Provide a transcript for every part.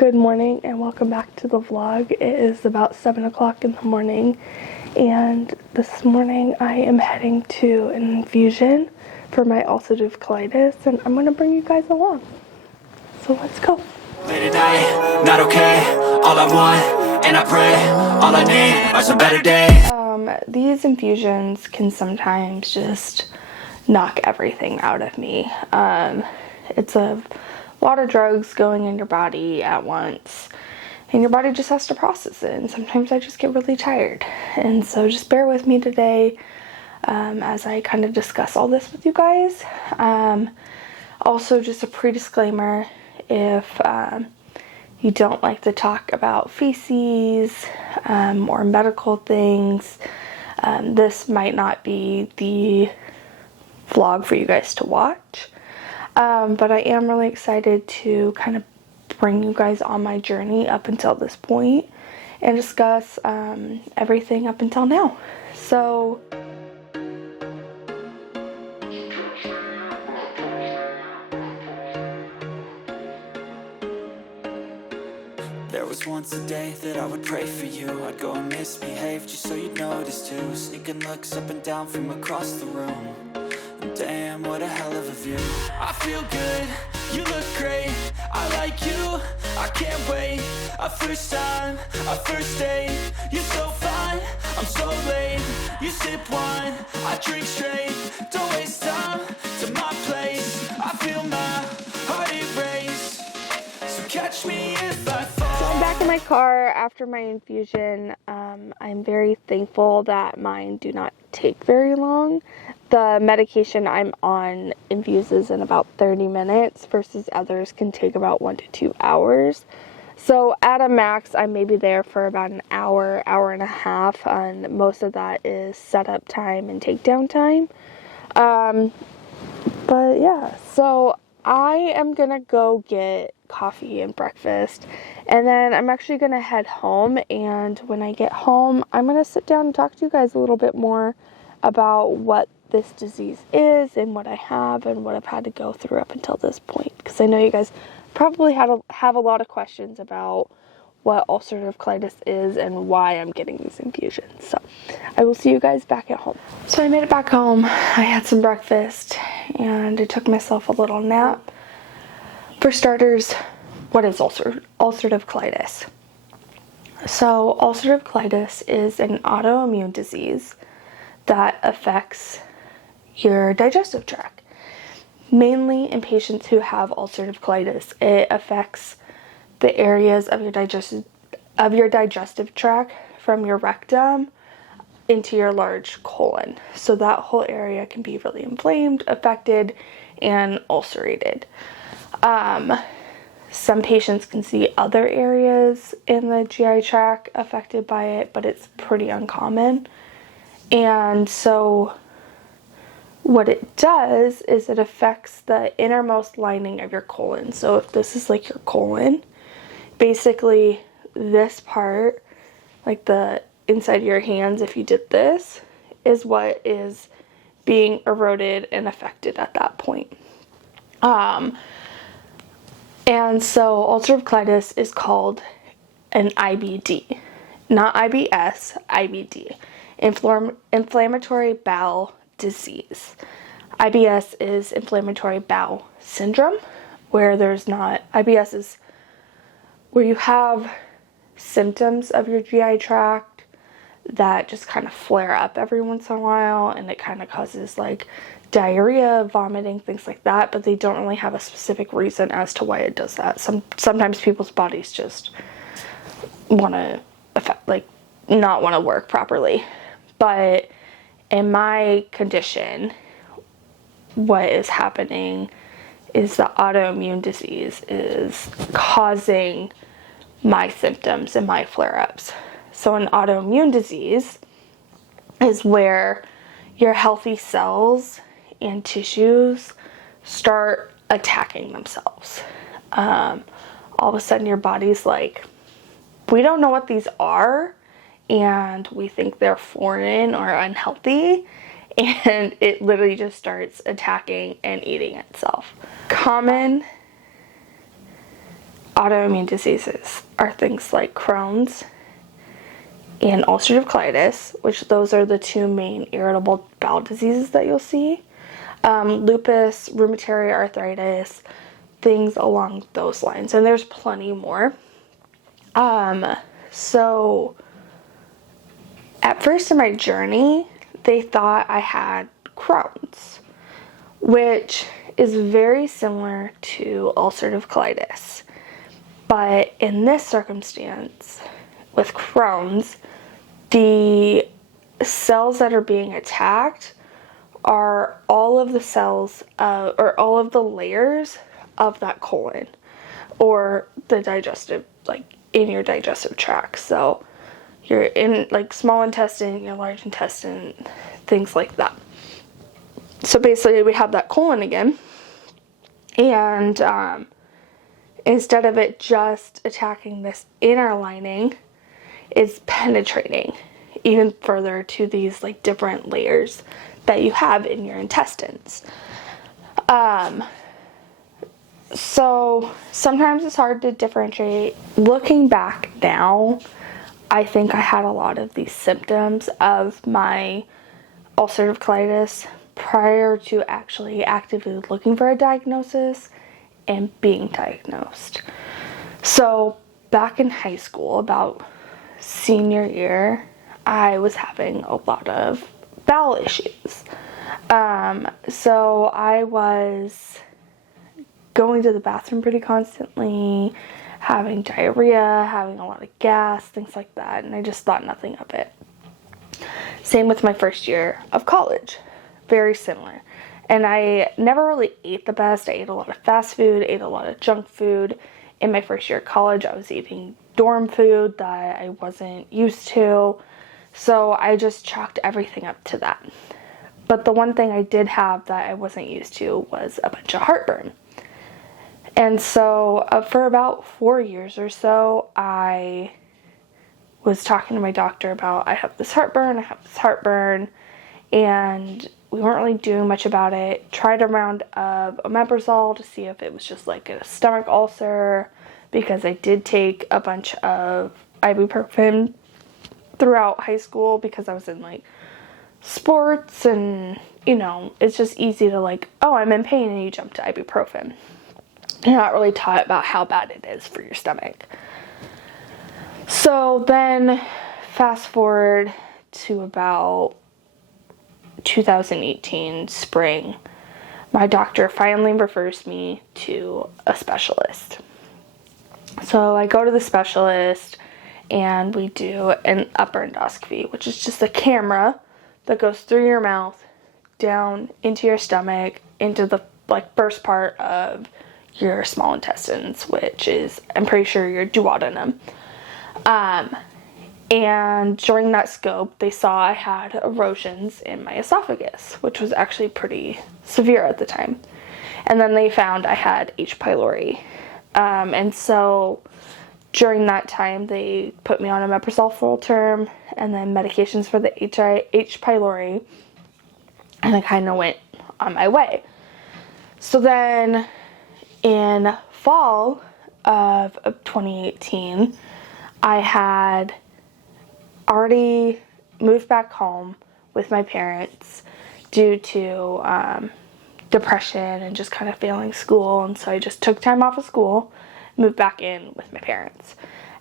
Good morning and welcome back to the vlog. It is about 7 o'clock in the morning and this morning I am heading to an infusion for my ulcerative colitis and I'm going to bring you guys along. So let's go. Late at night, not okay. All I want, and I pray, all I need are some better days. These infusions can sometimes just knock everything out of me. It's a lot of drugs going in your body at once and your body just has to process it, and sometimes I just get really tired, and so just bear with me today as I kind of discuss all this with you guys. Also, just a pre-disclaimer, if you don't like to talk about feces or medical things, this might not be the vlog for you guys to watch. But I am really excited to kind of bring you guys on my journey up until this point and discuss everything up until now. So There was once a day that I would pray for you. I'd go and misbehave just so you'd notice too. Sneaking looks up and down from across the room. Damn, what a hell of a view. I feel good, you look great, I like you, I can't wait. A first time, a first date, you're so fine, I'm so late. You sip wine, I drink straight, don't waste time to my place. I feel my heart erase, so catch me if I fall. So I'm back in my car after my infusion. I'm very thankful that mine do not take very long. The medication I'm on infuses in about 30 minutes versus others can take about 1 to 2 hours. So at a max, I may be there for about an hour, hour and a half, and most of that is setup time and takedown time. But yeah, so I am gonna go get coffee and breakfast, and then I'm actually gonna head home, and when I get home, I'm gonna sit down and talk to you guys a little bit more about what this disease is and what I have and what I've had to go through up until this point, because I know you guys probably have a lot of questions about what ulcerative colitis is and why I'm getting these infusions. So I will see you guys back at home. So I made it back home. I had some breakfast and I took myself a little nap. For starters, what is ulcerative colitis? So ulcerative colitis is an autoimmune disease that affects your digestive tract. Mainly in patients who have ulcerative colitis, it affects the areas of your digestive tract from your rectum into your large colon. So that whole area can be really inflamed, affected, and ulcerated. Some patients can see other areas in the GI tract affected by it, but it's pretty uncommon. And so what it does is it affects the innermost lining of your colon. So if this is like your colon, basically this part, like the inside of your hands, if you did this, is what is being eroded and affected at that point. And so ulcerative colitis is called an IBD, not IBS, IBD, inflammatory bowel disease. IBS is inflammatory bowel syndrome, where there's not. IBS is where you have symptoms of your GI tract that just kind of flare up every once in a while, and it kind of causes like diarrhea, vomiting, things like that, but they don't really have a specific reason as to why it does that. Sometimes people's bodies just want to not want to work properly. But in my condition, what is happening is the autoimmune disease is causing my symptoms and my flare-ups. So an autoimmune disease is where your healthy cells and tissues start attacking themselves. All of a sudden your body's like, we don't know what these are, and we think they're foreign or unhealthy, and it literally just starts attacking and eating itself. Common autoimmune diseases are things like Crohn's and ulcerative colitis, which those are the two main irritable bowel diseases that you'll see. Lupus, rheumatoid arthritis, things along those lines. And there's plenty more. So at first in my journey, they thought I had Crohn's, which is very similar to ulcerative colitis. But in this circumstance, with Crohn's, the cells that are being attacked are all of the cells, or all of the layers of that colon, or the digestive, like in your digestive tract. So you're in like small intestine, your large intestine, things like that. So basically we have that colon again, and instead of it just attacking this inner lining, it's penetrating even further to these like different layers that you have in your intestines. So sometimes it's hard to differentiate. Looking back now, I think I had a lot of these symptoms of my ulcerative colitis prior to actually actively looking for a diagnosis and being diagnosed. So back in high school, about senior year, I was having a lot of bowel issues. So I was going to the bathroom pretty constantly, having diarrhea, having a lot of gas, things like that, and I just thought nothing of it. Same with my first year of college, very similar. And I never really ate the best. I ate a lot of fast food, ate a lot of junk food. In my first year of college, I was eating dorm food that I wasn't used to. So I just chalked everything up to that. But the one thing I did have that I wasn't used to was a bunch of heartburn. And so for about 4 years or so, I was talking to my doctor about, I have this heartburn, and we weren't really doing much about it. Tried a round of omeprazole to see if it was just like a stomach ulcer, because I did take a bunch of ibuprofen throughout high school because I was in like sports, and you know, it's just easy to like, oh, I'm in pain, and you jump to ibuprofen. You're not really taught about how bad it is for your stomach. So then fast forward to about 2018 spring, my doctor finally refers me to a specialist. So I go to the specialist and we do an upper endoscopy, which is just a camera that goes through your mouth, down into your stomach, into the like first part of your small intestines, which is, I'm pretty sure, your duodenum. And during that scope, they saw I had erosions in my esophagus, which was actually pretty severe at the time. And then they found I had H. pylori. And so during that time, they put me on omeprazole full term and then medications for the H. pylori. And I kind of went on my way. So then in fall of 2018, I had already moved back home with my parents due to depression and just kind of failing school. And so I just took time off of school, moved back in with my parents.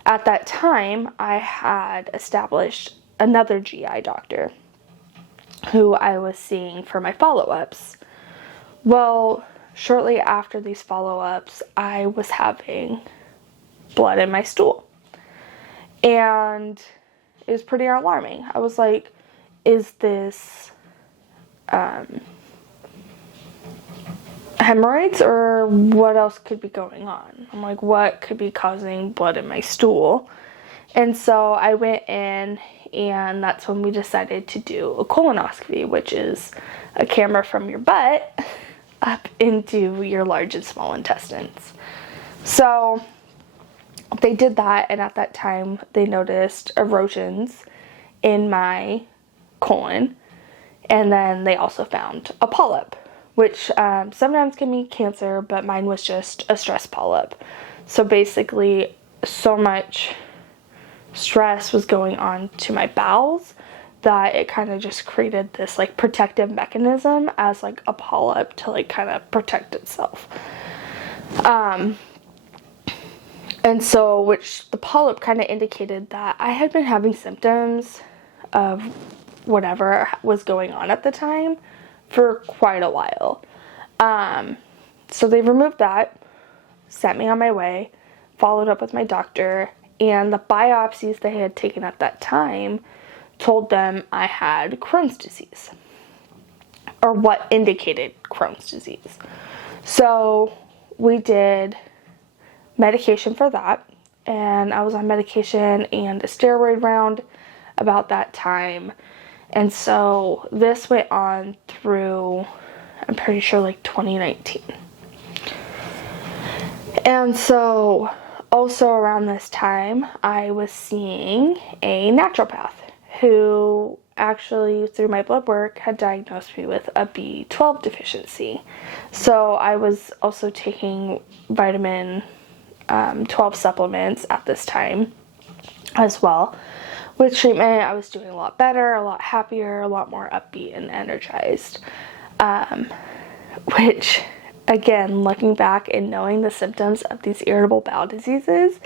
At that time, I had established another GI doctor who I was seeing for my follow-ups. Well, shortly after these follow-ups, I was having blood in my stool. And it was pretty alarming. I was like, is this hemorrhoids, or what else could be going on? I'm like, what could be causing blood in my stool? And so I went in, and that's when we decided to do a colonoscopy, which is a camera from your butt up into your large and small intestines. So they did that, and at that time they noticed erosions in my colon, and then they also found a polyp, which sometimes can be cancer, but mine was just a stress polyp. So basically, so much stress was going on to my bowels that it kind of just created this like protective mechanism as like a polyp to like kind of protect itself. And so, which the polyp kind of indicated that I had been having symptoms of whatever was going on at the time for quite a while. So they removed that, sent me on my way, followed up with my doctor, and the biopsies they had taken at that time told them I had Crohn's disease, or what indicated Crohn's disease. So we did medication for that, and I was on medication and a steroid round about that time. And so this went on through, I'm pretty sure, like 2019. And so also around this time, I was seeing a naturopath who actually, through my blood work, had diagnosed me with a B12 deficiency. So I was also taking vitamin 12 supplements at this time as well. With treatment, I was doing a lot better, a lot happier, a lot more upbeat and energized. Which, again, looking back and knowing the symptoms of these irritable bowel diseases,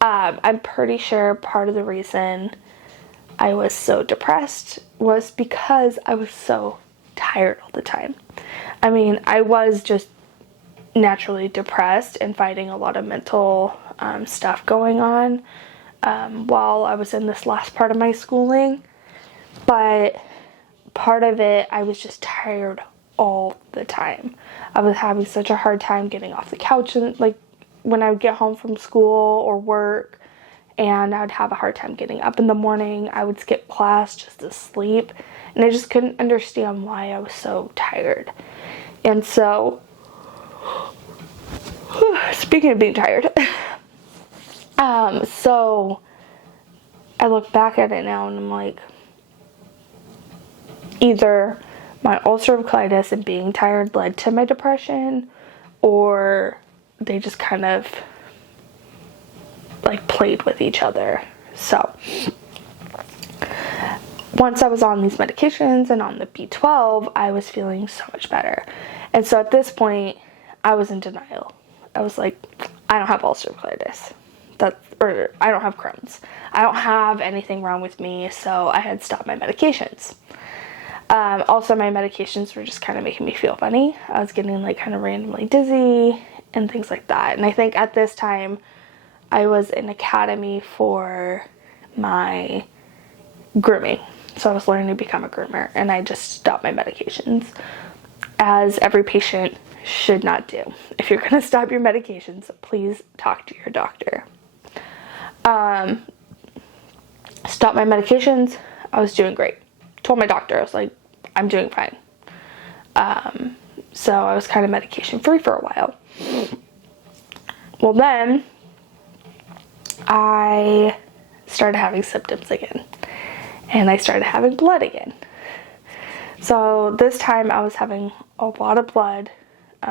I'm pretty sure part of the reason I was so depressed was because I was so tired all the time. I mean, I was just naturally depressed and fighting a lot of mental stuff going on while I was in this last part of my schooling. But part of it, I was just tired all the time. I was having such a hard time getting off the couch, and like when I would get home from school or work, and I would have a hard time getting up in the morning. I would skip class just to sleep, and I just couldn't understand why I was so tired. And so, speaking of being tired, so I look back at it now and I'm like, either my ulcerative colitis and being tired led to my depression, or they just kind of like played with each other. So once I was on these medications and on the B12, I was feeling so much better. And so at this point, I was in denial. I was like, I don't have ulcerative colitis. Or I don't have Crohn's. I don't have anything wrong with me, so I had stopped my medications. Also, my medications were just kind of making me feel funny. I was getting like kind of randomly dizzy and things like that. And I think at this time, I was in academy for my grooming. So I was learning to become a groomer, and I just stopped my medications, as every patient should not do. If you're going to stop your medications, please talk to your doctor. Stopped my medications. I was doing great. Told my doctor, I was like, I'm doing fine. So I was kind of medication free for a while. Well, then I started having symptoms again, and I started having blood again. So this time I was having a lot of blood,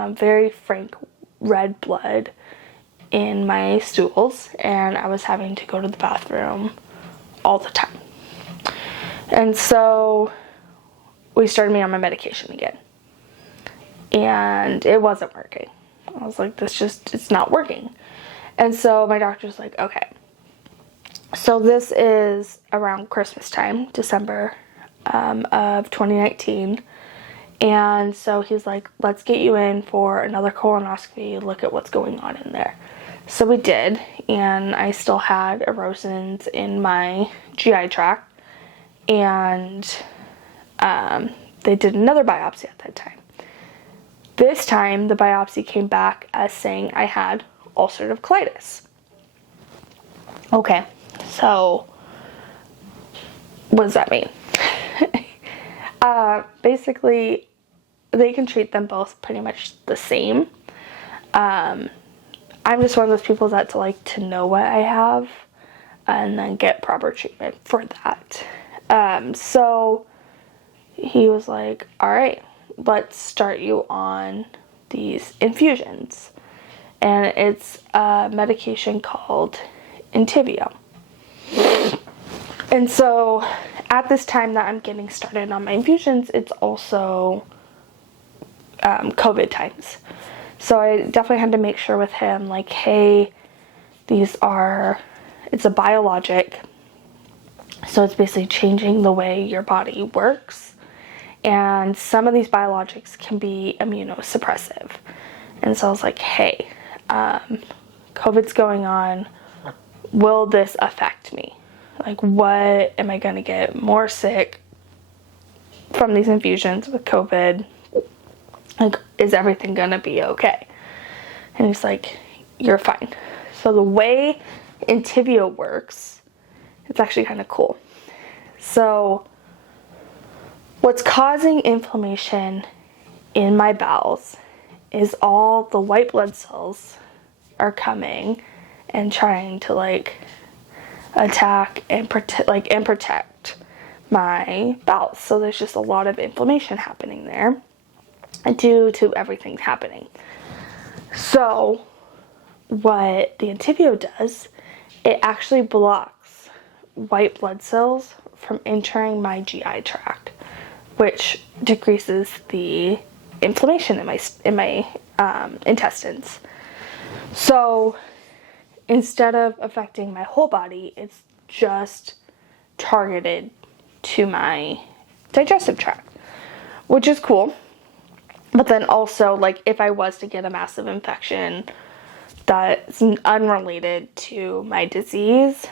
very frank red blood in my stools, and I was having to go to the bathroom all the time. And so we started me on my medication again, and it wasn't working. I was like, it's not working. And so my doctor's like, okay, so this is around Christmas time, December of 2019. And so he's like, let's get you in for another colonoscopy, look at what's going on in there. So we did, and I still had erosions in my GI tract, and they did another biopsy at that time. This time, the biopsy came back as saying I had ulcerative colitis. Okay, so what does that mean? Basically, they can treat them both pretty much the same. I'm just one of those people that like to know what I have and then get proper treatment for that. So he was like, all right, let's start you on these infusions. and it's a medication called Entyvio. And so at this time that I'm getting started on my infusions, it's also COVID times. So I definitely had to make sure with him, like, hey, it's a biologic. So it's basically changing the way your body works. And some of these biologics can be immunosuppressive. And so I was like, hey, COVID's going on. Will this affect me? Like, what am I going to get more sick from these infusions with COVID? Like, is everything going to be okay? And he's like, you're fine. So the way Entyvio works, it's actually kind of cool. So what's causing inflammation in my bowels is all the white blood cells are coming and trying to attack and protect my bowels. So there's just a lot of inflammation happening there due to everything happening. So what the Entyvio does, it actually blocks white blood cells from entering my GI tract, which decreases the inflammation in my intestines. So instead of affecting my whole body, it's just targeted to my digestive tract, which is cool. But then also, if I was to get a massive infection that's unrelated to my disease,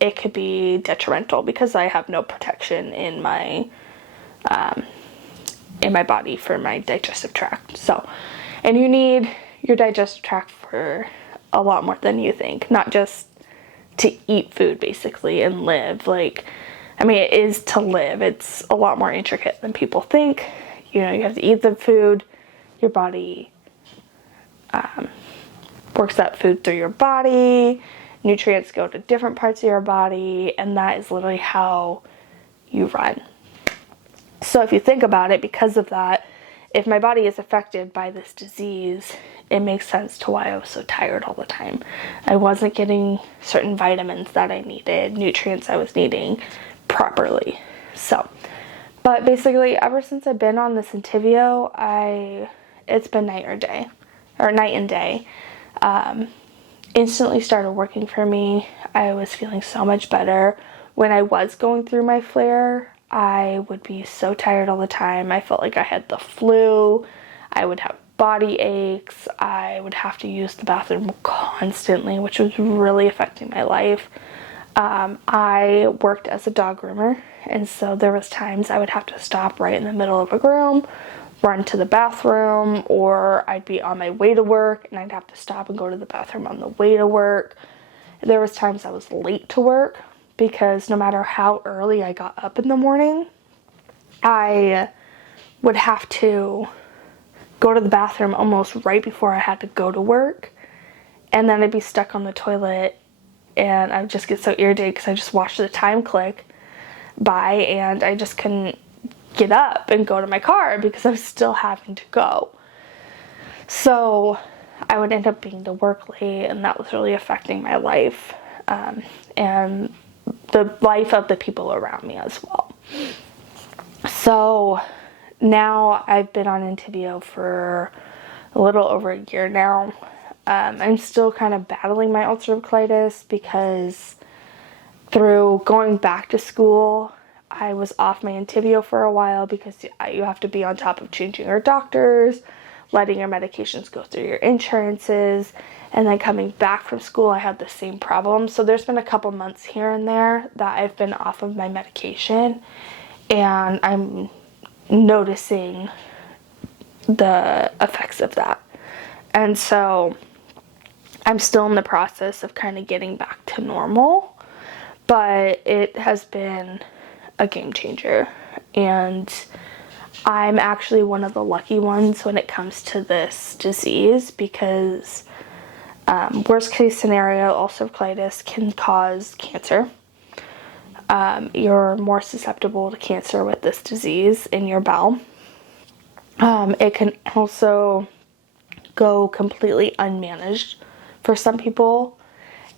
it could be detrimental because I have no protection in my body for my digestive tract. So, and you need your digestive tract for a lot more than you think, not just to eat food basically and live. It is to live. It's a lot more intricate than people think. You have to eat the food. Your body works that food through your body. Nutrients go to different parts of your body, and that is literally how you run. So if you think about it, because of that, if my body is affected by this disease, it makes sense to why I was so tired all the time. I wasn't getting certain vitamins that I needed, nutrients I was needing properly. So, but basically, ever since I've been on this Entyvio, it's been night and day. Instantly started working for me. I was feeling so much better. When I was going through my flare, I would be so tired all the time. I felt like I had the flu. I would have body aches. I would have to use the bathroom constantly, which was really affecting my life. I worked as a dog groomer, and so there was times I would have to stop right in the middle of a groom, run to the bathroom, or I'd be on my way to work and I'd have to stop and go to the bathroom on the way to work. There was times I was late to work because no matter how early I got up in the morning, I would have to go to the bathroom almost right before I had to go to work, and then I'd be stuck on the toilet and I would just get so irritated because I just watched the time click by and I just couldn't get up and go to my car because I was still having to go. So I would end up being to work late, and that was really affecting my life and the life of the people around me as well. So now I've been on Entyvio for a little over a year now. I'm still kind of battling my ulcerative colitis because through going back to school, I was off my Entyvio for a while because you have to be on top of changing your doctors, letting your medications go through your insurances, and then coming back from school, I had the same problem. So there's been a couple months here and there that I've been off of my medication, and I'm noticing the effects of that. And so I'm still in the process of kind of getting back to normal, but it has been a game changer, and I'm actually one of the lucky ones when it comes to this disease because worst case scenario, ulcerative colitis can cause cancer. You're more susceptible to cancer with this disease in your bowel. It can also go completely unmanaged for some people.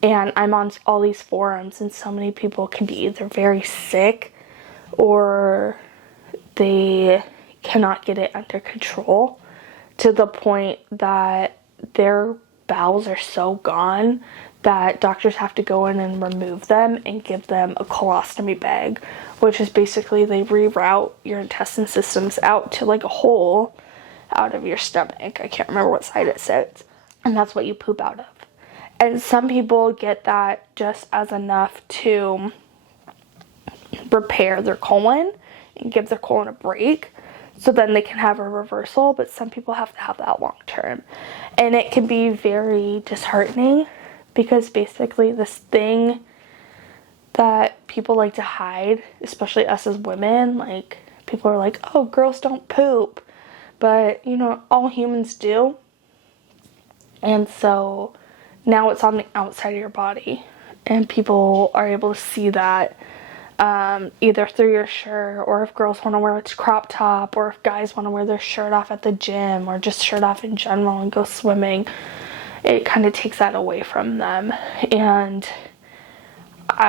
And I'm on all these forums, and so many people can be either very sick or they cannot get it under control to the point that their bowels are so gone that doctors have to go in and remove them and give them a colostomy bag, which is basically they reroute your intestine systems out to like a hole out of your stomach. I can't remember what side it sits. And that's what you poop out of. And some people get that just as enough to repair their colon and give their colon a break, so then they can have a reversal. But some people have to have that long term, and it can be very disheartening, because basically this thing that people like to hide, especially us as women, like people are like, oh, girls don't poop, but you know, all humans do. And so now it's on the outside of your body, and people are able to see that either through your shirt, or if girls want to wear a crop top, or if guys want to wear their shirt off at the gym, or just shirt off in general and go swimming. It kind of takes that away from them. And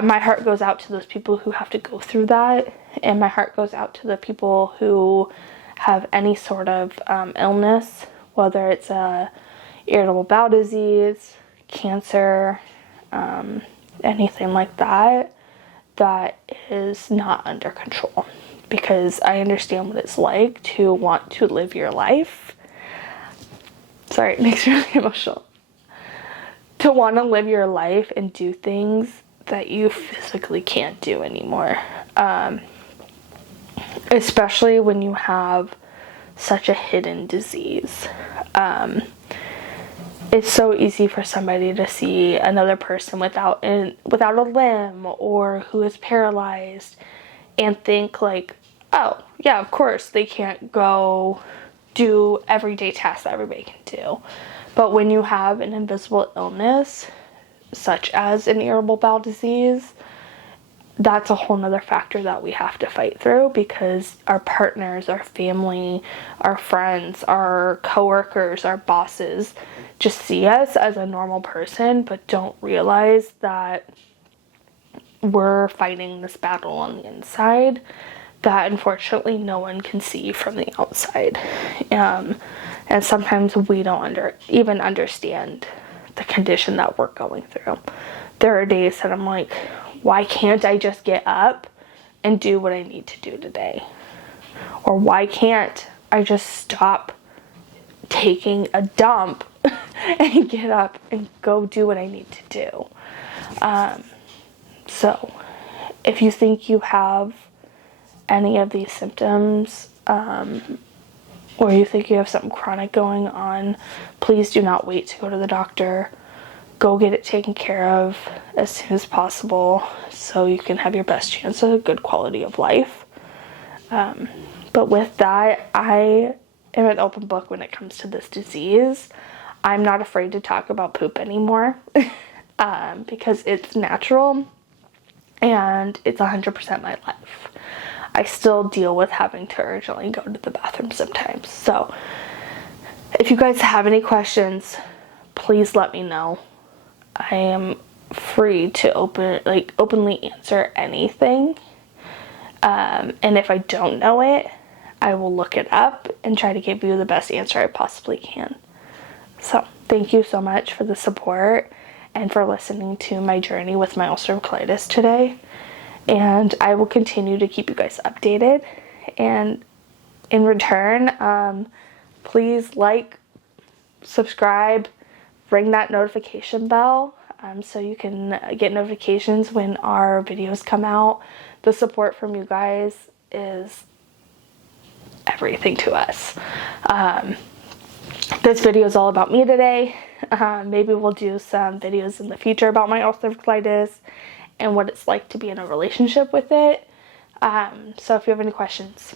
my heart goes out to those people who have to go through that, and my heart goes out to the people who have any sort of illness, whether it's irritable bowel disease, cancer, anything like that is not under control. Because I understand what it's like to want to live your life. Sorry, it makes me really emotional. To want to live your life and do things that you physically can't do anymore. Especially when you have such a hidden disease. It's so easy for somebody to see another person without a limb, or who is paralyzed, and think like, oh, yeah, of course they can't go do everyday tasks that everybody can do. But when you have an invisible illness, such as an irritable bowel disease, that's a whole nother factor that we have to fight through, because our partners, our family, our friends, our coworkers, our bosses just see us as a normal person, but don't realize that we're fighting this battle on the inside that unfortunately no one can see from the outside. And sometimes we don't even understand the condition that we're going through. There are days that I'm like, why can't I just get up and do what I need to do today? Or why can't I just stop taking a dump and get up and go do what I need to do? So if you think you have any of these symptoms, or you think you have something chronic going on, please do not wait to go to the doctor. Go get it taken care of as soon as possible, so you can have your best chance at a good quality of life. But with that, I am an open book when it comes to this disease. I'm not afraid to talk about poop anymore, because it's natural and it's 100% my life. I still deal with having to urgently go to the bathroom sometimes. So if you guys have any questions, please let me know. I am free to openly answer anything. And if I don't know it, I will look it up and try to give you the best answer I possibly can. So thank you so much for the support and for listening to my journey with my ulcerative colitis today. And I will continue to keep you guys updated. And in return, please like, subscribe, ring that notification bell, so you can get notifications when our videos come out. The support from you guys is everything to us. This video is all about me today. Maybe we'll do some videos in the future about my ulcerative colitis and what it's like to be in a relationship with it. So if you have any questions,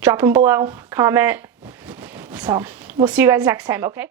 drop them below, comment. So we'll see you guys next time, okay?